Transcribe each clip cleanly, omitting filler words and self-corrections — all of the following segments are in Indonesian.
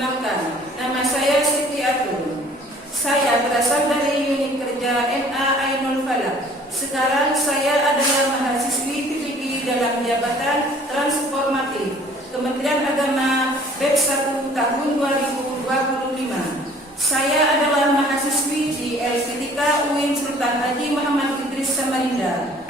Perkenalkan, nama saya Siti Atun. Saya berasal dari unit kerja MA Ainul Falak. Sekarang saya adalah mahasiswi PPG dalam jabatan transformatif Kementerian Agama BEP 1 tahun 2025. Saya adalah mahasiswi di LPTK UIN Sultan Haji Muhammad Idris Samarinda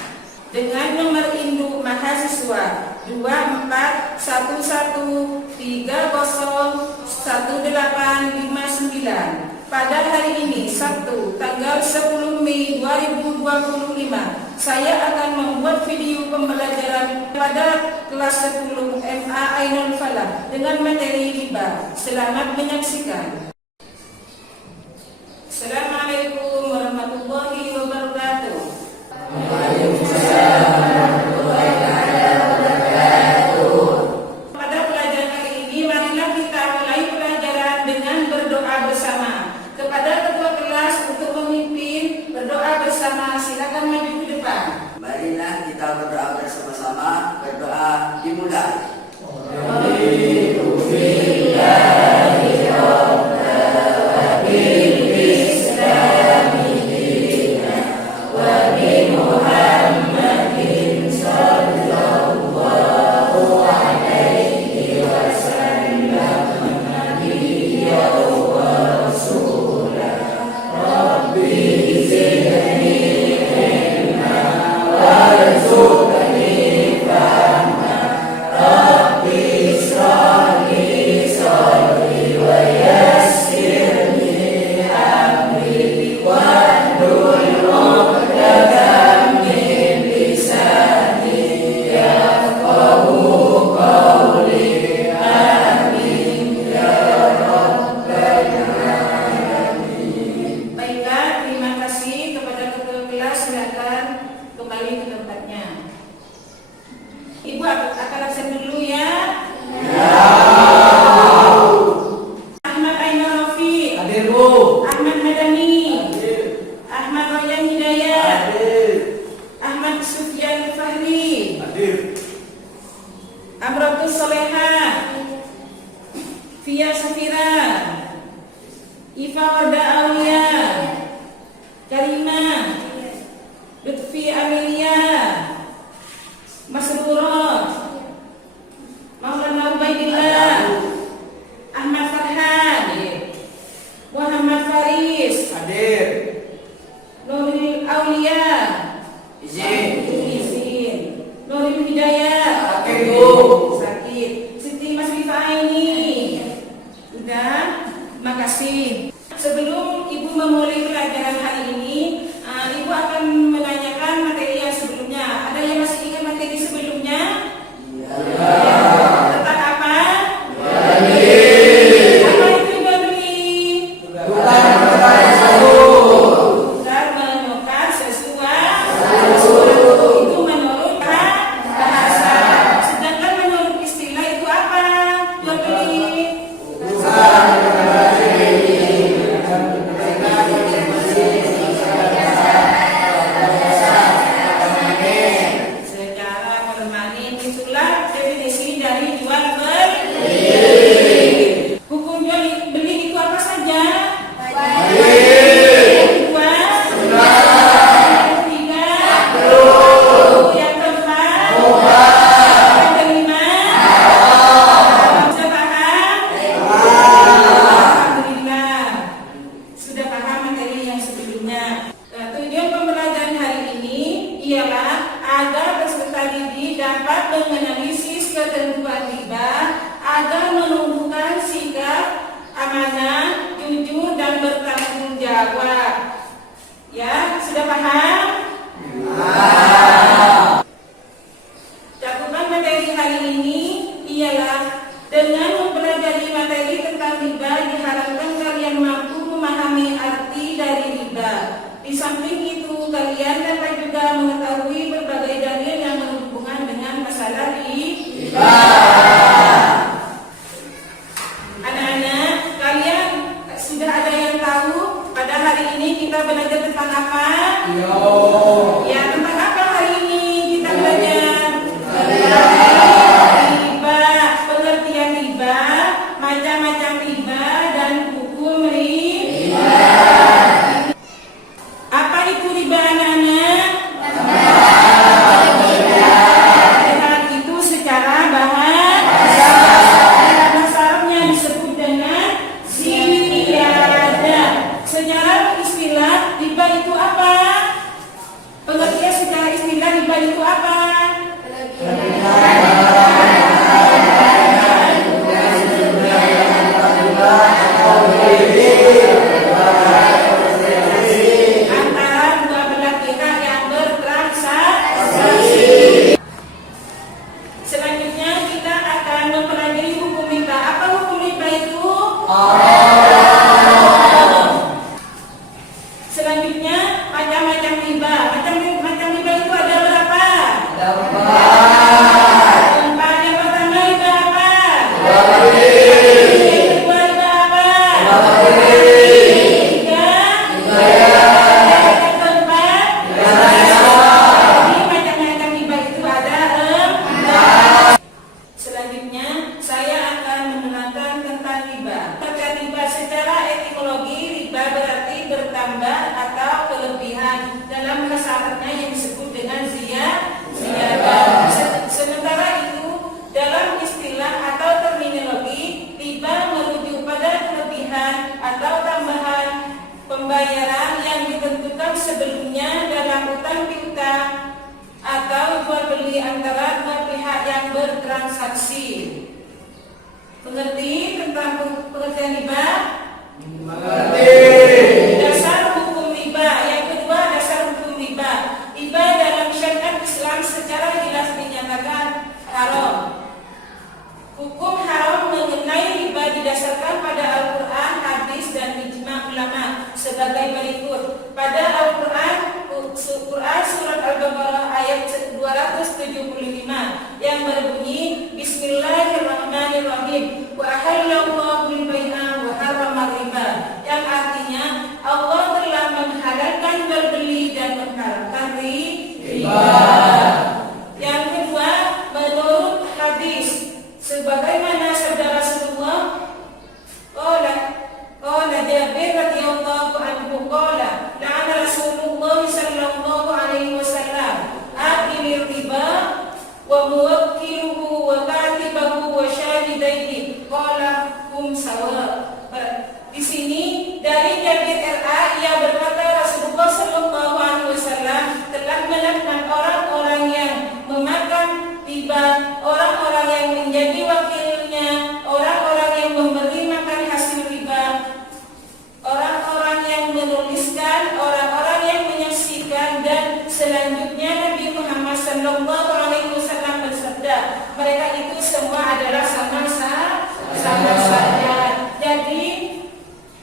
dengan nomor induk mahasiswa 2413011859. Pada hari ini, Sabtu, tanggal 10 Mei 2025, saya akan membuat video pembelajaran pada kelas 10 MA Ainul Falak dengan materi riba. Selamat menyaksikan. Assalamualaikum warahmatullahi wabarakatuh. Pada pelajaran kali ini, marilah kita mulai pelajaran dengan berdoa bersama. Kepada ketua kelas untuk memimpin berdoa bersama, silakan maju ke depan. Marilah kita berdoa bersama-sama. Berdoa dimulai. Ibu akan absen dulu ya. Ahmad Ainul Rafi. Hadir, Bu. Ahmad Madani. Hadir. Ahmad Royan Hidayat. Hadir. Ahmad Sufyan Fahri. Hadir. Amratus Soleha. Fia Safira. Ifa Warda Aulia. Karima. Lutfi Amelia. Masrurah, Maulana Ubaidillah, Ahmad Farhan, Muhammad Faris, Hadir. Nurul Aulia, Izin. Nurul Hidayat, Hadir, Bu. Sakit. Siti Mas Rifaini. Udah, makasih. Sebelum Ibu memulai pelajaran hari ini, Ibu akan menanyakan materi yang sebelumnya. Ada yang masih ingat materi sebelumnya? Tentang apa? Apa itu beli? Tukar menukar sesuatu. Itu menurut bahasa. Sedangkan menurut istilah itu apa? Jual beli. Secara permanen itulah definisi dari jual beli. Hukum jual beli itu apa saja? Yang kedua, yang ketiga, yang keempat, yang kelima, sudah paham? Alhamdulillah, sudah paham materi yang sebelumnya. Tujuan pembelajaran hari ini ialah agar peserta didik dapat menganalisis ketentuan riba agar menumbuhkan sikap amanah, jujur, dan bertanggung jawab. Ya, sudah paham? Cakupan materi hari ini ialah dengan mempelajari materi tentang riba diharapkan kalian mampu memahami arti dari riba. Di samping itu, kalian dapat juga mengetahui berbagai dalil yang berhubungan dengan masalah riba. Anak-anak, kalian sudah ada yang tahu pada hari ini kita belajar tentang apa? Ya, tentang apa hari ini kita belajar? Riba, pengertian riba, macam-macam riba. utang piutang atau jual beli antara dua pihak yang bertransaksi. Mengerti tentang pengertian riba? Dasar hukum riba. Yang kedua, dasar hukum riba. Riba dalam syariat Islam secara jelas dinyatakan haram. Hukum haram mengenai riba didasarkan pada Al-Quran, hadis, dan ijma' ulama sebagai berikut. Pada Al-Quran, surat Al-Baqarah ayat 275 yang berbunyi Bismillahirrahmanirrahim wa ahallallahu al-bai'a wa harrama riba, yang artinya Allah telah menghalalkan jual beli dan mengharamkan riba. Yang kedua, menurut hadis sebagaimana sabda Rasulullah, qala Jabir radhiyallahu anhu qala la'ana Rasulullah sallallahu alaihi wasallam akil riba wa muwakkiluhu wa katibahu wa syahidaihi qala hum sawa. Di sini dari Jabir RA, ia berkata Rasulullah sallallahu alaihi wasallam telah melaknat orang-orang yang memakan riba, orang-orang yang menjadi wakilnya, orang-orang yang memberi makan hasil riba, orang-orang yang menuliskan, orang-orang yang menyaksikan, dan selanjutnya Nabi Muhammad sallallahu alaihi wasallam bersabda, mereka itu semua adalah sama saja.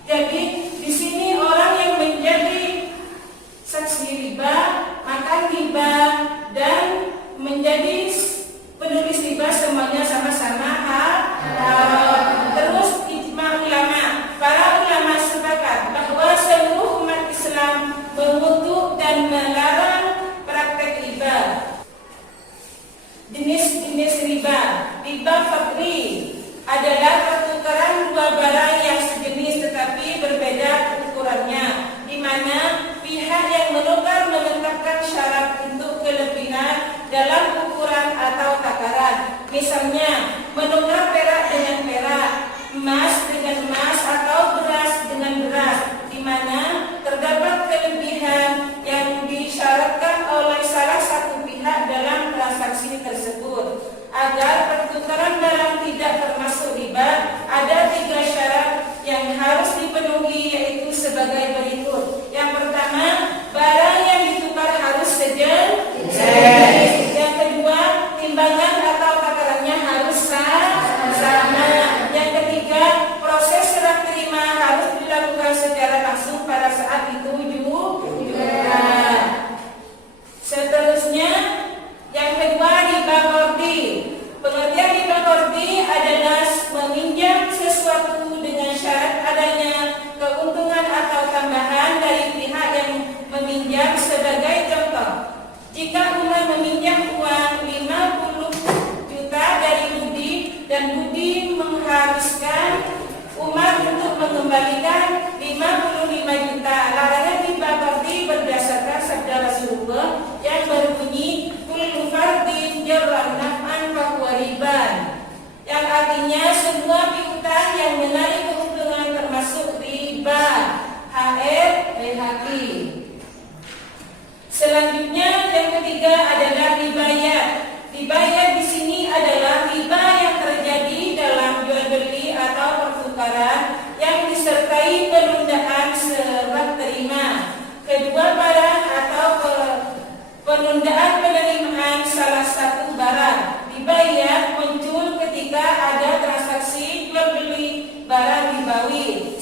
Jadi di sini orang yang menjadi saksi riba, makan riba, dan menjadi penulis riba semuanya sama-sama haram. Terus ijma' ulama, para ulama sepakat bahwa seluruh umat Islam mengutuk dan melarang praktek riba. Jenis-jenis riba. Riba fadli adalah pertukaran dua barang yang sejenis tetapi berbeda ukurannya, di mana pihak yang menukar menetapkan syarat untuk kelebihan dalam ukuran atau takaran. Misalnya, menukar perak dengan perak, emas dengan emas, atau beras dengan beras, di mana terdapat kelebihan yang disyaratkan oleh salah satu pihak dalam transaksi tersebut. Agar pertukaran barang tidak termasuk riba, ada 3 syarat yang harus dipenuhi, yaitu sebagai berikut. Yang pertama, barang yang ditukar harus sejenis. Yang kedua, timbangan atau takarannya harus sama. Yang ketiga, proses serah terima harus dilakukan secara langsung pada saat itu juga. Seterusnya, yang kedua, riba qardi. Pengertian riba qardi adalah meminjam sesuatu dengan syarat adanya keuntungan atau tambahan dari pihak yang meminjam. Sebagai contoh, jika Umar meminjam uang 50 juta dari Budi dan Budi mengharuskan Umar untuk mengembalikan 55 juta, larangan riba qardi berdasarkan sabda Rasulullah yang berbunyi kullu fardin jarran naf'an fahuwa riban, yang artinya semua piutang yang menarik keuntungan termasuk riba. HRBHI. Selanjutnya yang ketiga adalah ribayat. Ribayat di sini adalah riba yang terjadi dalam jual beli atau pertukaran yang disertai penundaan serah terima kedua barang atau penundaan penerimaan salah satu barang. Ribayat muncul ketika ada transaksi jual beli barang ribawi.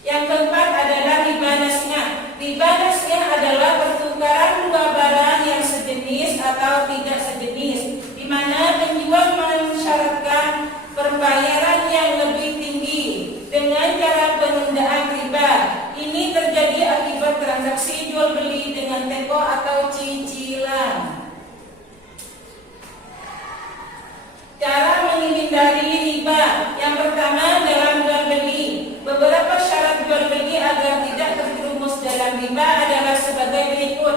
Yang keempat adalah riba nasyah. Riba nasyah adalah pertukaran dua barang yang sejenis atau tidak sejenis, di mana penjual mensyaratkan pembayaran yang lebih tinggi dengan cara penundaan riba. Ini terjadi akibat transaksi jual beli dengan tempo atau cicilan. Cara menghindari riba. Yang pertama, dalam jual beli, beberapa syarat jual beli agar tidak terjerumus dalam riba adalah sebagai berikut.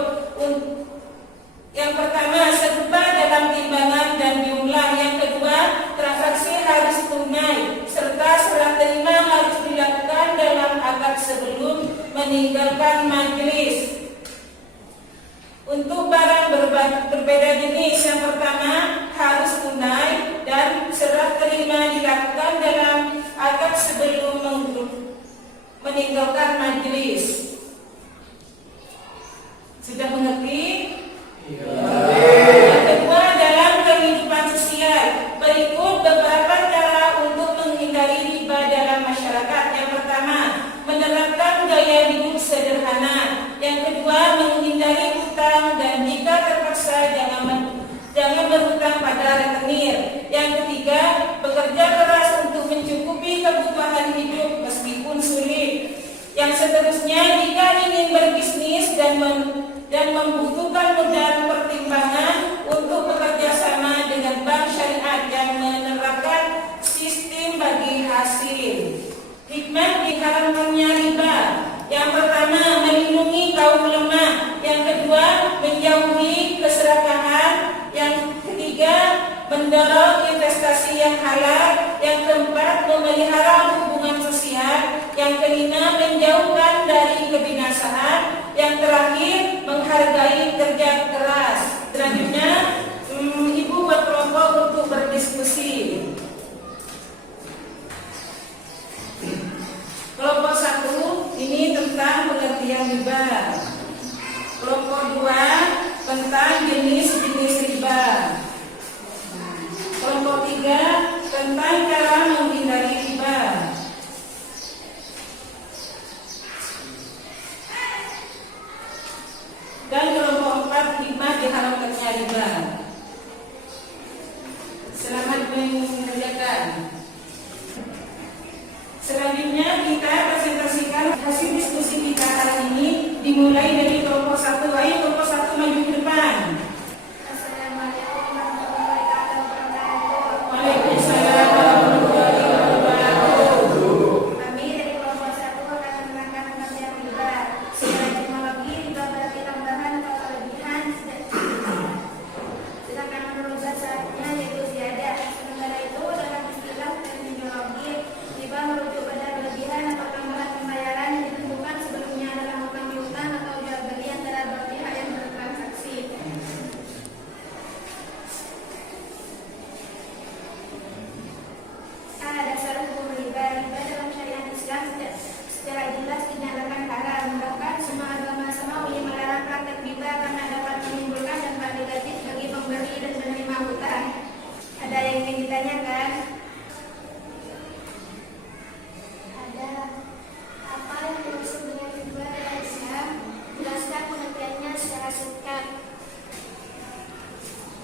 Yang pertama, serupa dalam timbangan dan jumlah. Yang kedua, transaksi harus tunai serta serah terima harus dilakukan dalam akad sebelum meninggalkan majelis. Untuk barang berbeda jenis, yang pertama harus tunai dan serah terima dilakukan dalam akad sebelum meninggalkan majelis. Sudah mengerti? Yang kedua, dalam kehidupan sosial berikut beberapa cara untuk menghindari riba dalam masyarakat. Yang pertama, menerapkan gaya hidup sederhana. Yang kedua, menghindari hutang dan jika terpaksa jangan berhutang pada rentenir. Yang ketiga, bekerja keras untuk mencukupi kebutuhan hidup meskipun sulit. Yang seterusnya, jika ingin berbisnis dan membutuhkan modal pertimbangan untuk bekerja sama dengan bank syariat yang menerapkan sistem bagi hasil. Hikmah diharamkannya riba. Yang pertama, melindungi kaum lemah. Yang kedua, menjauhi keserakahan. Yang ketiga, mendorong investasi yang halal. Yang keempat, memelihara hubungan sosial. Yang kelima, menjauhkan dari kebinasaan. Yang terakhir, menghargai kerja keras. Selanjutnya, Ibu berkelompok untuk berdiskusi. Kelompok 1 ini tentang pengertian riba. Kelompok 2 tentang jenis-jenis riba. Kelompok 3 tentang cara menghindari riba. Dan kelompok 4 hikmah diharamkannya riba. Selamat mengerjakan. Selanjutnya kita presentasikan hasil diskusi kita hari ini, dimulai dari kelompok 1. Ayo kelompok 1 maju ke depan. Assalamualaikum warahmatullahi wabarakatuh. Waalaikumsalam warahmatullahi wabarakatuh. Kami dari kelompok 1 akan menerangkan pengertian riba. Secara etimologi, riba berarti tambahan atau kelebihan, sedangkan menurut bahasa artinya yaitu ziyadah. Sementara itu dalam istilah terminologi, riba merujuk pada kelebihan atau tambahan pembayaran yang ditentukan sebelumnya dalam hutang piutang atau jual beli antara dua pihak yang bertransaksi. Dasar hukum riba. Riba dalam syariat Islam secara jelas dinyatakan haram. Bahkan semua agama samawi melarang praktek riba karena dapat menimbulkan dampak negatif bagi pemberi dan penerima hutang. Ada yang ingin ditanyakan? Ada. Apa yang dimaksud dengan riba dalam Islam? Jelaskan pengertiannya secara singkat.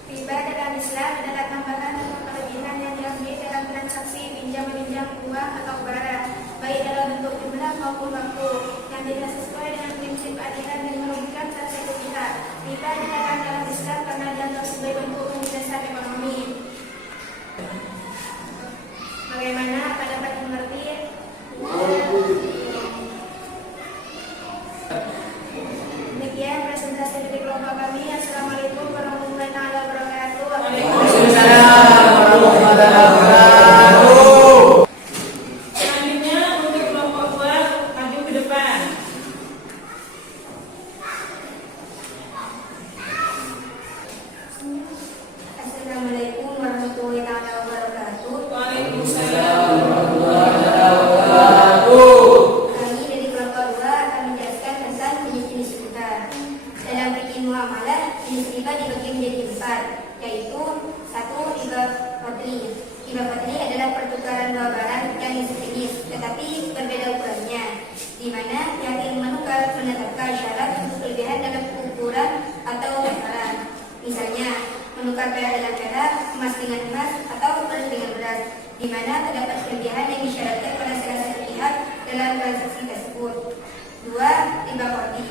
Riba dalam Islam adalah tambahan atau kelebihan yang diambil dalam transaksi pinjam-meminjam uang atau barang, baik dalam bentuk jumlah maupun waktu, yang tidak sesuai dengan prinsip keadilan dan merugikan salah satu pihak. Riba dilarang dalam Islam karena dianggap sebagai bentuk penindasan ekonomi. Bagaimana? Apa dapat dimengerti? Demikian presentasi dari kelompok kami. Assalamualaikum warahmatullahi wabarakatuh. Selanjutnya untuk kelompok 2 maju ke depan. Assalamualaikum warahmatullahi wabarakatuh. Waalaikumsalam. Kami dari kelompok 2 akan menjelaskan tentang jenis-jenis riba. Dalam fikih muamalah, jenis riba dibagi menjadi 4, yaitu 1. Riba fadli. Riba fadli adalah pertukaran dua barang yang sejenis, tetapi berbeda ukurannya, di mana yang ingin menukar menetapkan syarat untuk kelebihan dalam ukuran atau barang. Misalnya, menukar perak dengan perak, emas dengan emas, atau beras dengan beras, di mana terdapat kelebihan yang disyaratkan pada salah satu pihak dalam transaksi tersebut. 2. Riba qardi.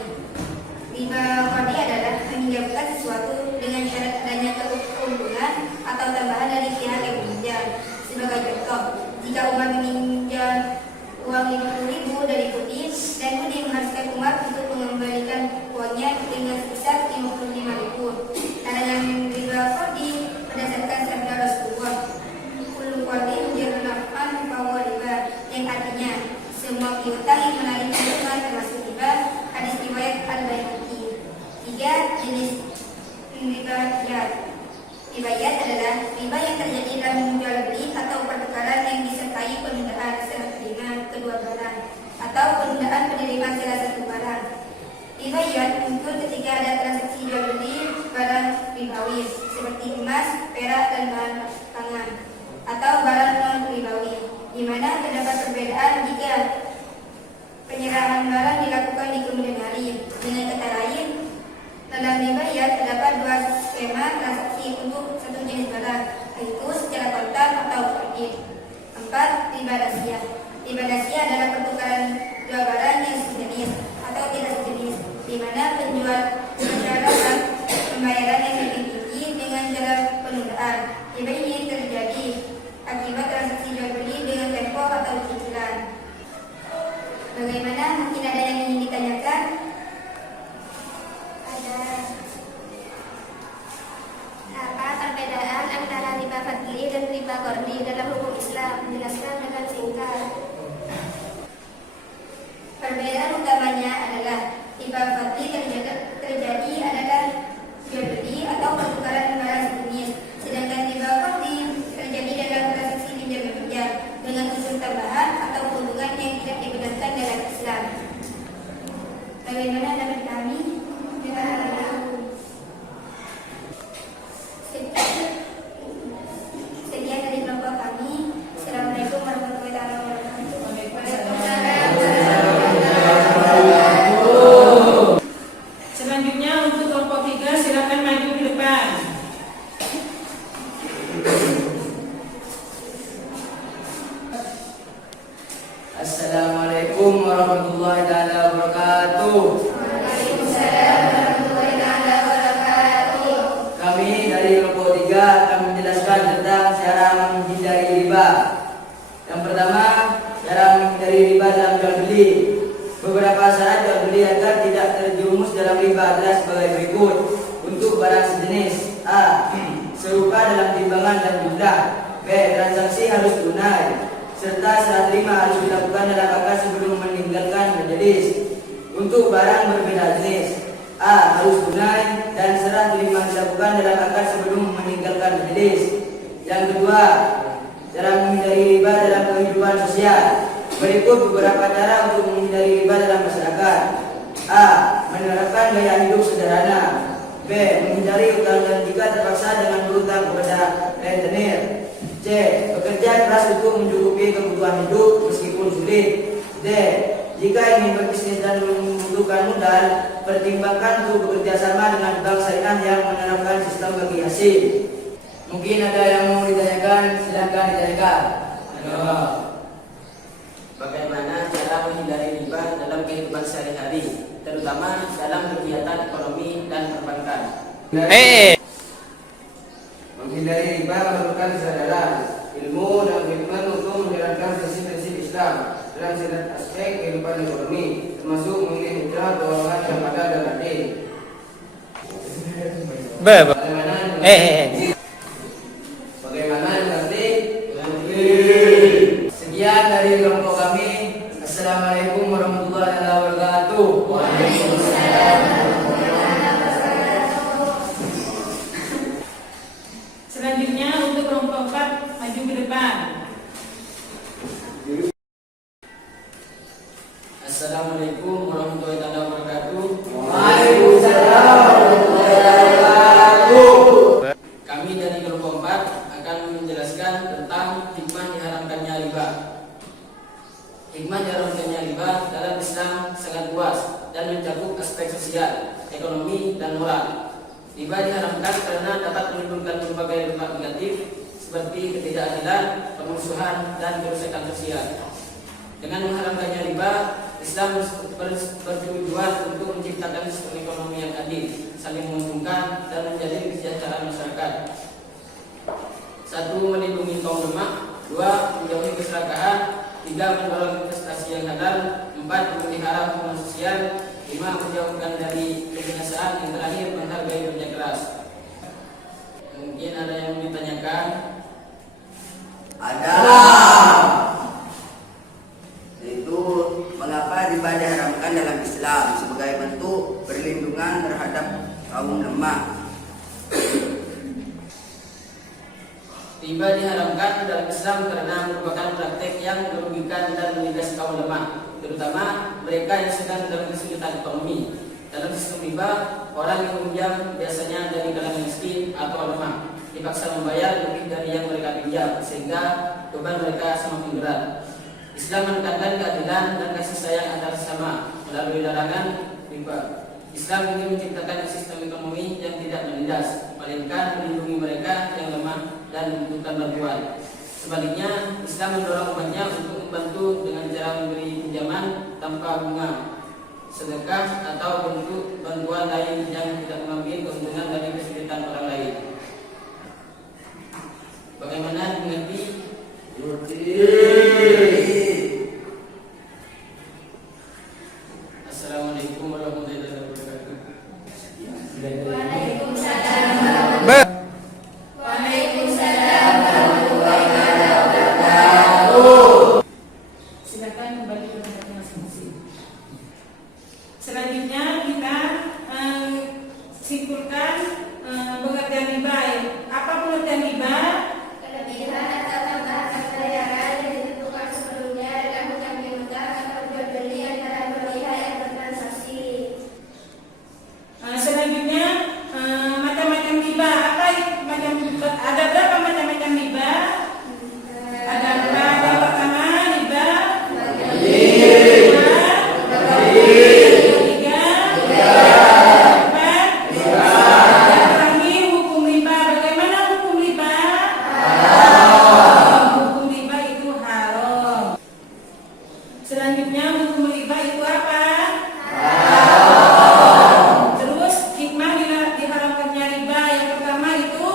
Riba qardi adalah meminjamkan sesuatu dengan syarat adanya keuntungan atau tambahan dari pihak yang meminjam. Sebagai contoh, jika Umar meminjam uang 50.000 dari Budi dan Budi mengharuskan Umar untuk mengembalikan uangnya dengan sebesar 55.000. Larangan riba qardi berdasarkan sabda Rasulullah, kullu qardi jarnafan bahwa riba, yang artinya semua piutang yang menarik keuntungan termasuk riba. Hadis riwayat Al-Baihaqi. ketiga, jenis ribayat. Ribayat adalah riba yang terjadi dalam jual beli atau pertukaran yang disertai penundaan serah terima kedua barang atau penundaan penerimaan salah satu barang. Ribayat muncul ketika ada transaksi jual beli barang ribawi seperti emas, perak, dan bahan pangan atau barang non ribawi, di mana terdapat perbedaan jika penyerahan barang dilakukan di kemudian hari. Dengan kata lain, dalam ribayat terdapat dua skema transaksi untuk satu jenis barang, yaitu secara kontan atau kredit. 4. Riba dasyah. Riba dasyah adalah pertukaran dua barang yang sejenis atau tidak sejenis, di mana penjual mensyaratkan pembayaran yang lebih tinggi dengan cara penundaan. Riba ini terjadi akibat transaksi jual beli dengan tempo atau cicilan. Bagaimana? Mungkin ada yang ingin ditanyakan? Ada. Apa perbedaan antara riba fadli dan riba qardi dalam hukum Islam? Menjelaskan dengan singkat. Perbedaan utamanya adalah riba fadli terjadi adalah jual beli atau pertukaran barang sejenis, sedangkan riba qardi terjadi dalam transaksi pinjam meminjam dengan unsur tambahan atau keuntungan yang tidak dibenarkan dalam Islam. Bagaimana dapat kami? Sekian dari kelompok kami. Assalamualaikum warahmatullahi wabarakatuh. Selanjutnya untuk kelompok 3 silakan maju ke depan. Assalamualaikum warahmatullahi wabarakatuh. Kami dari kelompok 3 akan menjelaskan tentang cara menghindari riba. Yang pertama, cara menghindari riba dalam jual beli. Beberapa syarat jual beli agar tidak terjerumus dalam riba adalah sebagai berikut. Untuk barang sejenis: A. Serupa dalam timbangan dan jumlah. B. Transaksi harus tunai, serta serah terima harus dilakukan dalam akad sebelum meninggalkan majelis. Untuk barang berbeda jenis: A. Harus tunai dan serah terima dilakukan dalam akad sebelum meninggalkan majelis. Yang kedua, cara menghindari riba dalam kehidupan sosial. Berikut beberapa cara untuk menghindari riba dalam masyarakat. A. Menerapkan gaya hidup sederhana. B. Menghindari utang dan jika terpaksa dengan berutang kepada rentenir. C. Bekerja keras untuk mencukupi kebutuhan hidup meskipun sulit. D. Jika ingin berbisnis dan membutuhkan modal, pertimbangkan untuk bekerja sama dengan bank syariah yang menerapkan sistem bagi hasil. Mungkin ada yang mau ditanyakan, silakan ditanyakan. Bagaimana cara menghindari riba dalam kehidupan sehari-hari, terutama dalam kegiatan ekonomi dan perbankan? Menghindari riba memerlukan kesadaran, ilmu, dan komitmen untuk menjalankan prinsip-prinsip Islam dalam segala aspek kehidupan ekonomi, termasuk memilih mitra keuangan yang adil dan adil. Bagaimana nanti? Sekian dari kelompok kami. Assalamualaikum warahmatullahi wabarakatuh. Selanjutnya untuk kelompok 4 maju ke depan. Assalamualaikum warahmatullahi wabarakatuh. Waalaikumsalam warahmatullahi wabarakatuh. Kami dari kelompok 4 akan menjelaskan tentang hikmah diharamkannya riba. Hikmah diharamkannya riba dalam Islam sangat luas dan mencakup aspek sosial, ekonomi, dan moral. Riba diharamkan karena dapat menimbulkan berbagai dampak negatif seperti ketidakadilan, permusuhan, dan kerusakan sosial. Dengan mengharamkannya riba, Islam bertujuan untuk menciptakan sistem ekonomi yang adil, saling menguntungkan, dan menjadi kesejahteraan masyarakat. 1. Melindungi kaum lemah. 2. Menjauhi keserakahan. 3. Mendorong investasi yang halal. 4. Memelihara hubungan sosial. 5. Menjauhkan dari kebinasaan. Yang terakhir, menghargai kerja keras. Mungkin ada yang ditanyakan. Ada. Itu mengapa riba diharamkan dalam Islam sebagai bentuk perlindungan terhadap kaum lemah. Riba diharamkan dalam Islam karena merupakan praktek yang merugikan dan menindas kaum lemah, terutama mereka yang sedang dalam kesulitan ekonomi. Dalam sistem riba, orang yang meminjam biasanya dari kalangan miskin atau lemah, dipaksa membayar lebih dari yang mereka pinjam, sehingga beban mereka semakin berat. Islam menekankan keadilan dan kasih sayang antar sesama melalui larangan riba. Islam ingin menciptakan sistem ekonomi yang tidak menindas, melainkan melindungi mereka yang lemah dan membutuhkan bantuan. Sebaliknya, Islam mendorong umatnya untuk membantu dengan cara memberi pinjaman tanpa bunga, sedekah atau bentuk bantuan lain yang tidak mengambil keuntungan dari kesulitan orang lain. Bagaimana mengerti? Assalamualaikum warahmatullahi wabarakatuh. Silakan kembali ke tempatnya masing-masing. Selanjutnya kita simpulkan pengertian riba. Apa pengertian riba? Kelebihan atau tambahan pembayaran yang ditentukan sebelumnya dalam hutang piutang atau jual beli antara dua pihak yang bertransaksi. Selanjutnya macam-macam riba. Ada berapa macam-macam riba? Ada empat. Yang pertama riba ketiga, empat. Yang terakhir hukum riba. Bagaimana hukum riba? Hukum riba itu haram. Selanjutnya hukum riba itu apa? Terus hikmah diharamkannya riba. Yang pertama itu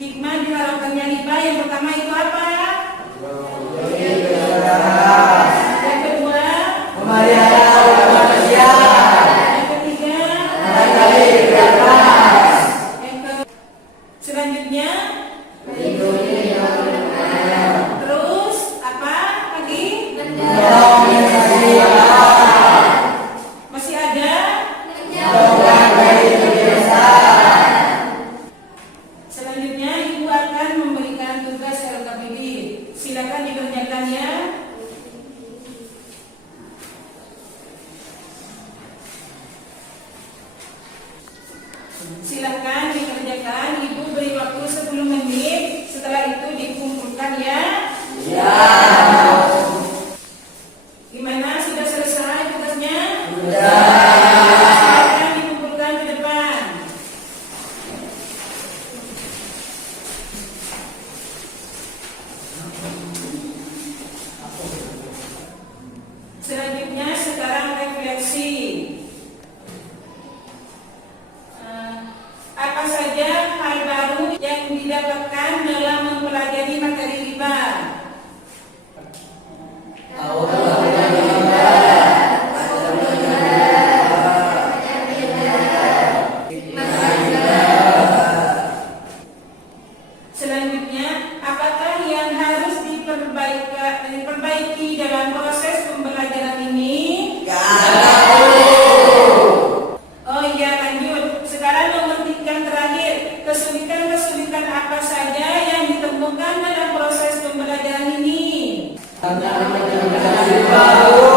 hikmah diharamkannya riba. Yang pertama itu apa? Yang kedua, Memelihara manusia. yang ketiga, selanjutnya, terus apa lagi? Masih ada? Selanjutnya ibu akan memberikan tugas LKPD. Silakan dikerjakan ya. Silakan dikerjakan. Ibu beri waktu 10 menit. Setelah itu dikumpulkan ya. Gimana? Sudah selesai tugasnya? Silakan dikumpulkan ke depan. Selanjutnya sekarang refleksi. Apa saja hal baru yang didapatkan dalam mempelajari materi riba? Selanjutnya, apakah yang harus diperbaiki dalam proses pembelajaran ini? Oh iya, lanjut. Sekarang nomor 3 terakhir. Kesulitan-kesulitan apa saja yang ditemukan dalam proses pembelajaran ini? Baru